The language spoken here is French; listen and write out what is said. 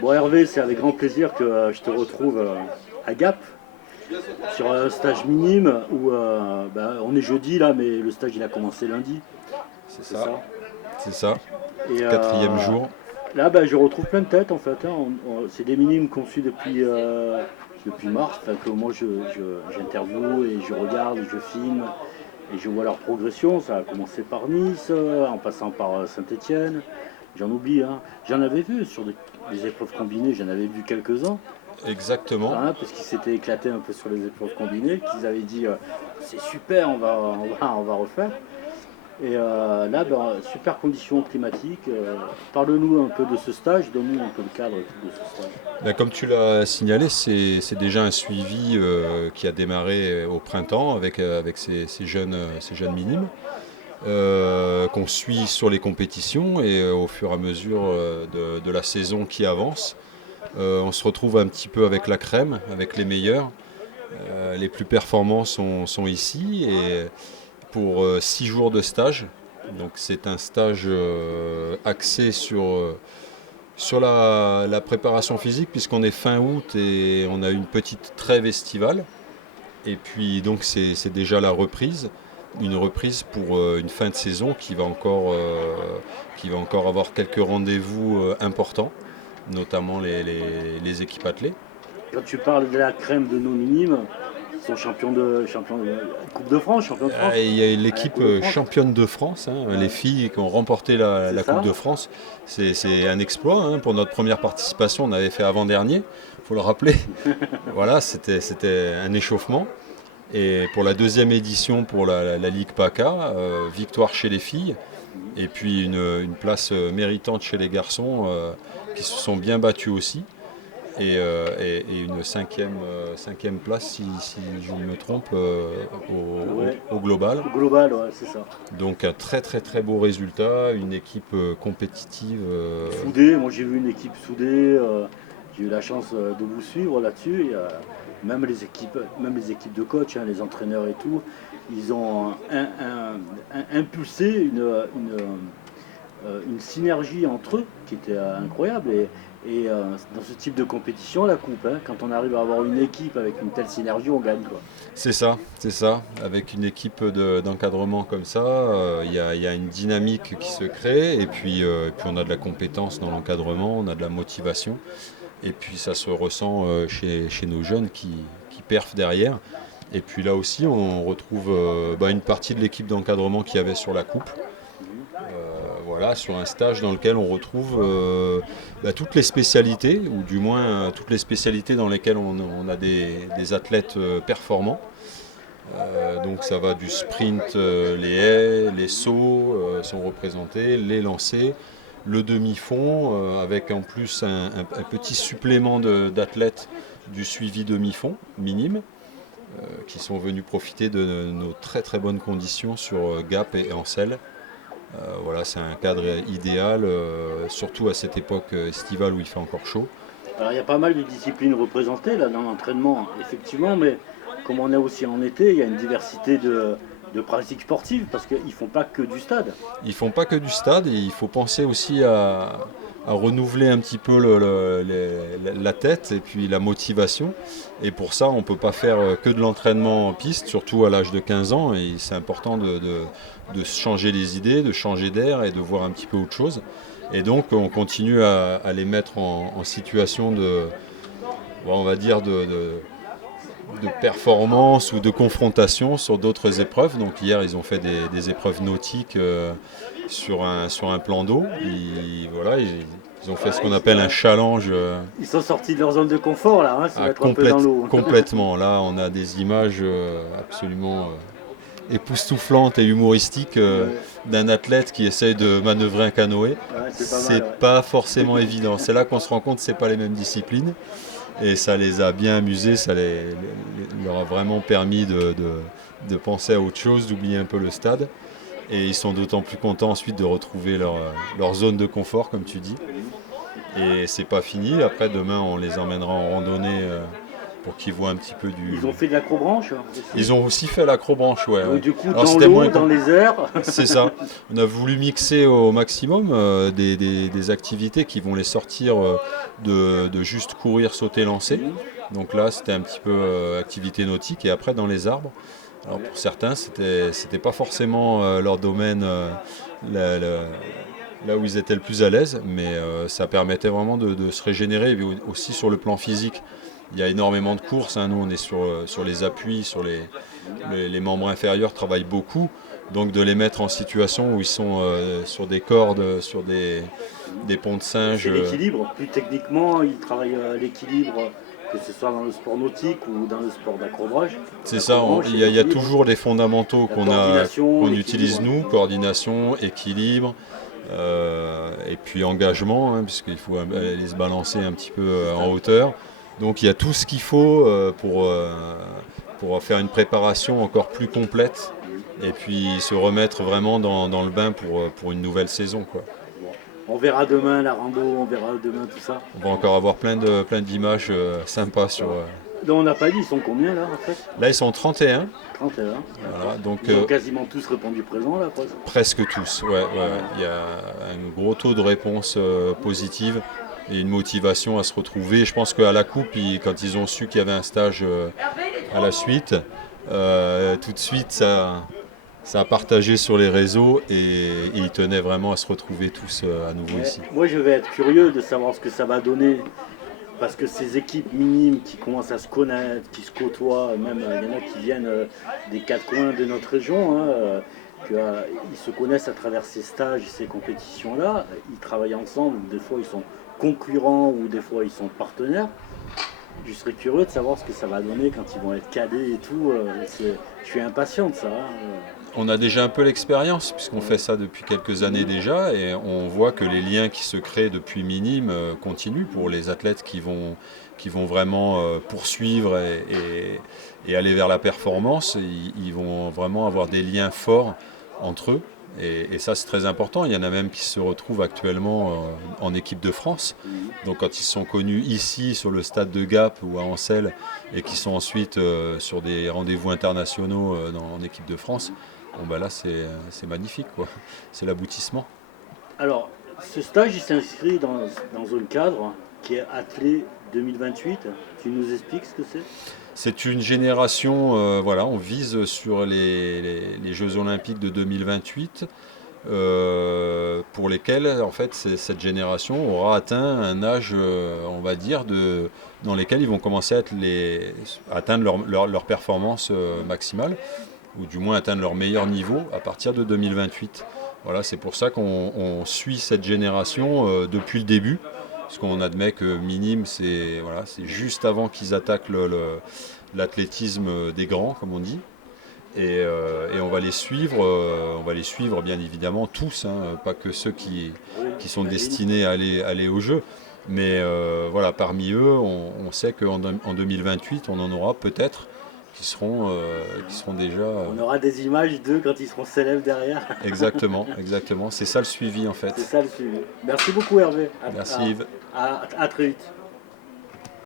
Bon Hervé, c'est avec grand plaisir que je te retrouve à Gap sur un stage minime où on est jeudi là, mais le stage il a commencé lundi, C'est c'est ça, ça. c'est ça. Et Quatrième jour. là, je retrouve plein de têtes en fait, hein. C'est des minimes qu'on suit depuis mars, enfin, que moi j'interviewe et je regarde, et je filme et je vois leur progression. Ça a commencé par Nice, en passant par Saint-Étienne. J'en oublie, hein. J'en avais vu sur des épreuves combinées, j'en avais vu quelques-uns. Exactement. Hein, parce qu'ils s'étaient éclatés un peu sur les épreuves combinées, qu'ils avaient dit c'est super, on va refaire. Et là, super conditions climatiques. Parle-nous un peu de ce stage, donne-nous un peu le cadre de ce stage. Ben, comme tu l'as signalé, c'est déjà un suivi qui a démarré au printemps avec ces jeunes minimes, qu'on suit sur les compétitions et au fur et à mesure de la saison qui avance. On se retrouve un petit peu avec la crème, avec les meilleurs. Les plus performants sont ici et pour 6 jours de stage. Donc c'est un stage axé sur la préparation physique puisqu'on est fin août et on a une petite trêve estivale. Et puis donc c'est déjà la reprise, une reprise pour une fin de saison qui va encore avoir quelques rendez-vous importants, notamment les équipes athlées. Quand tu parles de la crème de nos minimes, ils sont champions de Coupe de France, champions de France. Il y a À la l'équipe Coupe de France, championne de France, hein, les ouais, filles qui ont remporté la, c'est la Coupe ça. de France. C'est un exploit, hein. Pour notre première participation, on avait fait avant-dernier, il faut le rappeler. Voilà, c'était un échauffement. Et pour la deuxième édition, pour la Ligue PACA, victoire chez les filles. Et puis une place méritante chez les garçons qui se sont bien battus aussi. Et une cinquième place, si je ne me trompe, Ouais, au global. au global, ouais, c'est ça. Donc un très très très beau résultat, une équipe compétitive. Soudé, moi j'ai vu une équipe soudée, j'ai eu la chance de vous suivre là-dessus. Même les équipes de coach, hein, les entraîneurs et tout, ils ont impulsé une synergie entre eux qui était incroyable. Et dans ce type de compétition, la coupe, hein, quand on arrive à avoir une équipe avec une telle synergie, on gagne quoi. C'est ça, c'est ça. Avec une équipe d'encadrement comme ça, il y a une dynamique qui se crée et puis on a de la compétence dans l'encadrement, on a de la motivation. Et puis ça se ressent chez nos jeunes qui perfent derrière. Et puis là aussi, on retrouve une partie de l'équipe d'encadrement qu'il y avait sur la coupe. Voilà, sur un stage dans lequel on retrouve toutes les spécialités, ou du moins toutes les spécialités dans lesquelles on a des athlètes performants. Donc ça va du sprint, les haies, les sauts sont représentés, les lancers, le demi-fond, avec en plus un petit supplément d'athlètes du suivi demi-fond minime, qui sont venus profiter de nos très très bonnes conditions sur Gap et Ancel. Voilà, c'est un cadre idéal, surtout à cette époque estivale où il fait encore chaud. Alors il y a pas mal de disciplines représentées là dans l'entraînement, effectivement, mais comme on est aussi en été, il y a une diversité de pratiques sportives parce qu'ils ne font pas que du stade. Ils font pas que du stade et il faut penser aussi à renouveler un petit peu la tête et puis la motivation. Et pour ça, on ne peut pas faire que de l'entraînement en piste, surtout à l'âge de 15 ans. Et c'est important de changer les idées, de changer d'air et de voir un petit peu autre chose. Et donc, on continue à les mettre en situation on va dire, de performance ou de confrontation sur d'autres épreuves. Donc hier, ils ont fait des épreuves nautiques sur un plan d'eau. Voilà, ils ont fait ce qu'on appelle un challenge Ils sont sortis de leur zone de confort là, hein, se mettre un peu dans l'eau. complètement. Là, on a des images absolument époustouflantes et humoristiques Ouais, d'un athlète qui essaye de manœuvrer un canoë. ouais, c'est pas mal. C'est pas forcément évident. C'est là qu'on se rend compte que c'est pas les mêmes disciplines. Et ça les a bien amusés, leur a vraiment permis de penser à autre chose, d'oublier un peu le stade. Et ils sont d'autant plus contents ensuite de retrouver leur zone de confort, comme tu dis. Et c'est pas fini. Après, demain, on les emmènera en randonnée pour qu'ils voient un petit peu du... Ils ont fait de l'acrobranche aussi. Ils ont aussi fait l'acrobranche, ouais. Donc, du coup, Alors, dans c'était l'eau, moins dans les airs. C'est ça. On a voulu mixer au maximum des activités qui vont les sortir de juste courir, sauter, lancer. Donc là, c'était un petit peu activité nautique et après dans les arbres. Alors pour certains, c'était pas forcément leur domaine là où ils étaient le plus à l'aise, mais ça permettait vraiment de se régénérer et aussi sur le plan physique. Il y a énormément de courses, hein. Nous on est sur les appuis, sur les membres inférieurs travaillent beaucoup, donc de les mettre en situation où ils sont sur des cordes, sur des ponts de singe. C'est l'équilibre. Plus techniquement, ils travaillent l'équilibre, que ce soit dans le sport nautique ou dans le sport d'acrobrage. C'est ça, il y a toujours des fondamentaux qu'on utilise nous, coordination, équilibre. Et puis engagement, hein, puisqu'il faut aller se balancer un petit peu en hauteur. Donc il y a tout ce qu'il faut pour faire une préparation encore plus complète et puis se remettre vraiment dans le bain pour une nouvelle saison, quoi. On verra demain la rando, on verra demain tout ça. On va encore avoir plein d'images sympas sur... Donc on n'a pas dit, ils sont combien là en fait? Là ils sont 31. 31. Voilà, donc, ils ont quasiment tous répondu présent là, presque. Presque tous, ouais. Il y a un gros taux de réponse positive et une motivation à se retrouver. Je pense qu'à la coupe, quand ils ont su qu'il y avait un stage à la suite, tout de suite ça a partagé sur les réseaux et ils tenaient vraiment à se retrouver tous à nouveau ici. Moi je vais être curieux de savoir ce que ça va donner. Parce que ces équipes minimes qui commencent à se connaître, qui se côtoient, même il y en a qui viennent des quatre coins de notre région, hein, ils se connaissent à travers ces stages et ces compétitions-là, ils travaillent ensemble, des fois ils sont concurrents ou des fois ils sont partenaires. Je serais curieux de savoir ce que ça va donner quand ils vont être cadets et tout. Je suis impatient de ça. On a déjà un peu l'expérience puisqu'on fait ça depuis quelques années déjà et on voit que les liens qui se créent depuis minime continuent pour les athlètes qui vont vraiment poursuivre et aller vers la performance. Ils vont vraiment avoir des liens forts entre eux et ça c'est très important. Il y en a même qui se retrouvent actuellement en équipe de France. Donc quand ils sont connus ici sur le stade de Gap ou à Ancel et qui sont ensuite sur des rendez-vous internationaux en équipe de France, bon bah là c'est magnifique, quoi. C'est l'aboutissement. Alors, ce stage il s'inscrit dans un cadre qui est athlé 2028. Tu nous expliques ce que c'est? C'est une génération, on vise sur les Jeux Olympiques de 2028 pour lesquels en fait cette génération aura atteint un âge, on va dire, dans lesquels ils vont commencer à atteindre leur performance maximale, ou du moins atteindre leur meilleur niveau à partir de 2028. Voilà, c'est pour ça qu'on suit cette génération depuis le début, parce qu'on admet que minime, c'est juste avant qu'ils attaquent l'athlétisme des grands, comme on dit. Et on va les suivre bien évidemment tous, hein, pas que ceux qui sont destinés à aller au jeu. Mais parmi eux, on sait qu'en 2028, on en aura peut-être qui seront déjà... On aura des images d'eux quand ils seront célèbres derrière. Exactement. C'est ça le suivi en fait. C'est ça le suivi. Merci beaucoup Hervé. Merci Yves. À très vite.